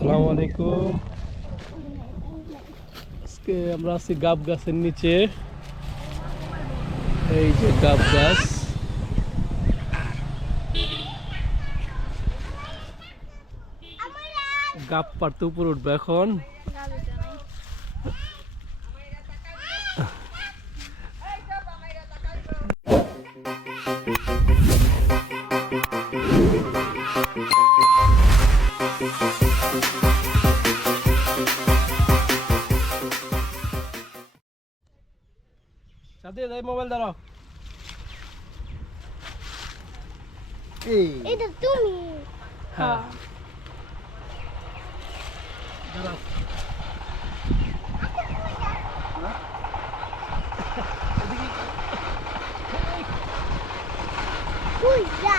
আসসালামু আলাইকুম আজকে আমরা আছি গাব গাছের নিচে এই যে গাব গাছ গাব পাড়তে উপরে উঠবে এখন সাথে যাই মোবাইল দাঁড়াও এই এটা তুমি হ্যাঁ দাঁড়াও কুইজা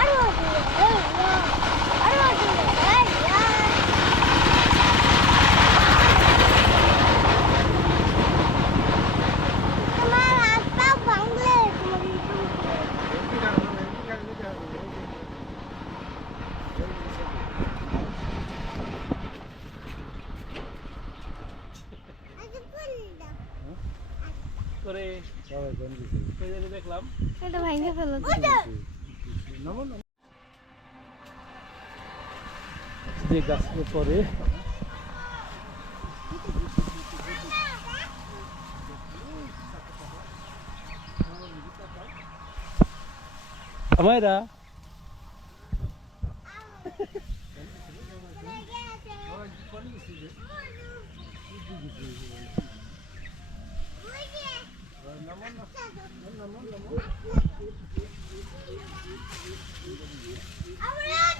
আরও দূরে এই ইয়া আরও দূরে এই ইয়া তোমার হাত পা ভাঙলে তোমার ইউটিউব করে দেখলাম। এটা ভাঙে ফেলো যে গাছের পরে। আমায়রা।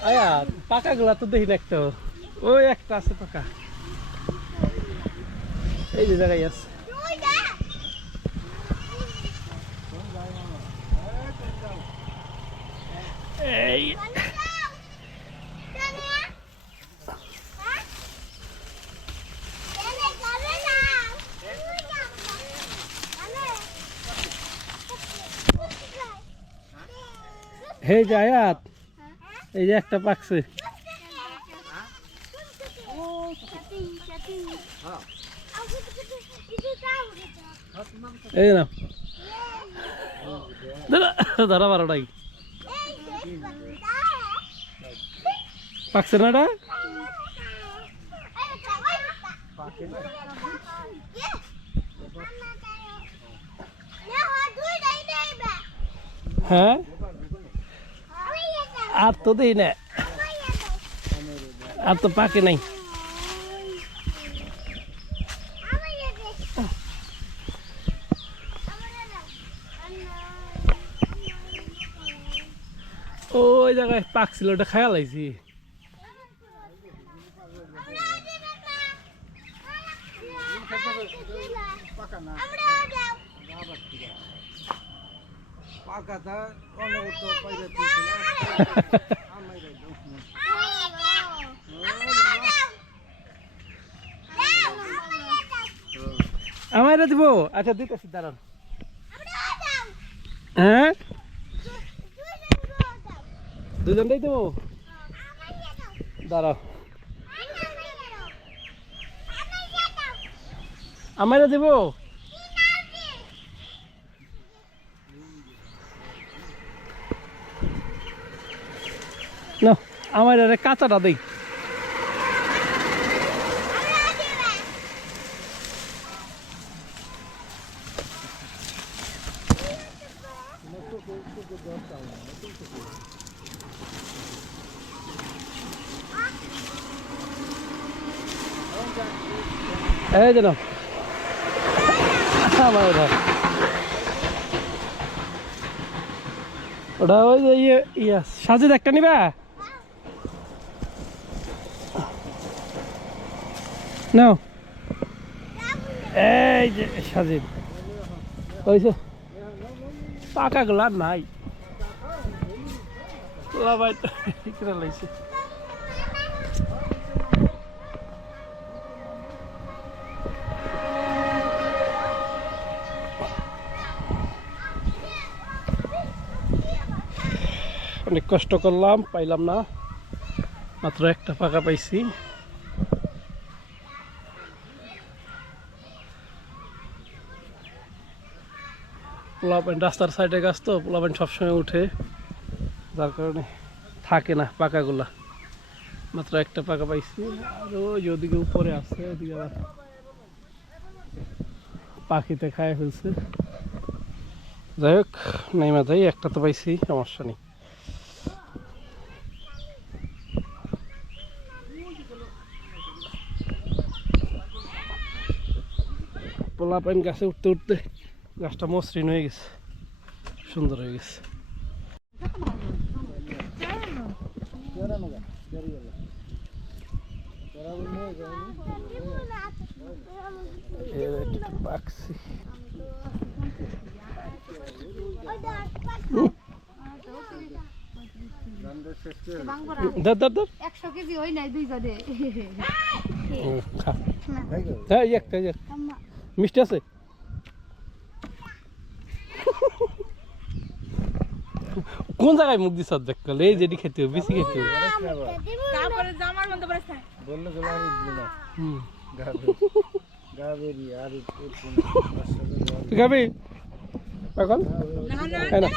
আয়া পাকা গুলা তো দেখি না একটা। ওই একটা আছে পাকা। এই যে জায়গায় আছে। হে যে আয়াত এই যে একটা পাকছে। এই না দাঁড়া বারোটাই পাকছে না এটা? হ্যাঁ? আর তো দেই না আর তো পাকে নাই ওই জায়গায় পাকছিল ওটা খায়া লাইছি পাকাটা অনেক পাইরে দিয়েছিল আমার এটা দিব আচ্ছা দিতেছি দাঁড়ান হ্যাঁ দুজনটাই দেবো দাঁড়াও আমারও দেব না আমার আরে কাঁচাটা দেই। এই ওটা ওই যে ইয়ে ইয়া সাজিদ একটা নিবা? নাও। এই যে সাজিদ। ওই যে পাকা গুলা নাই। অনেক কষ্ট করলাম পাইলাম না। মাত্র একটা পাকা পাইছি। পোলাপেন রাস্তার সাইডে গাছ তো, পোলাপেন সবসময় উঠে। যার কারণে থাকে না পাকাগুলা। মাত্র একটা পাকা পাইছি। আর ওই ওদিকে উপরে আছে ওদিকে আবার পাখিতে খায় ফেলছে। যাই হোক, নাই মাথায়, একটা তো পাইছি, সমস্যা নেই। পোলাপাইন গাছে উঠতে উঠতে গাছটা মসৃণ হয়ে গেছে। সুন্দর হয়ে গেছে। ধর একশো কেজি হই নাই দুই জনে। মিষ্টি আছে? কোন জায়গায় মুখ দিছ দেখ কলে এই যেটি খেতে হবে বেশি খেতে হবে। তারপরে জামার মধ্যে পরে বলল গেলো আর উঠবো না। হুম। গাবে আর খাই না।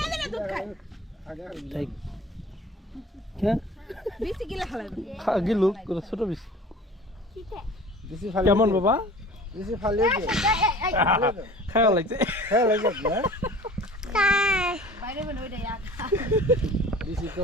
আগে হ্যাঁ? বেশি গিলা খালাই খা গেলু ছোট বেশি বেশি ফালি কেমন বাবা? বেশি ফালিয়ে দে। খাওয়া লাগছে হ্যাঁ? না বাইরে বের ওইটাই বেশি তো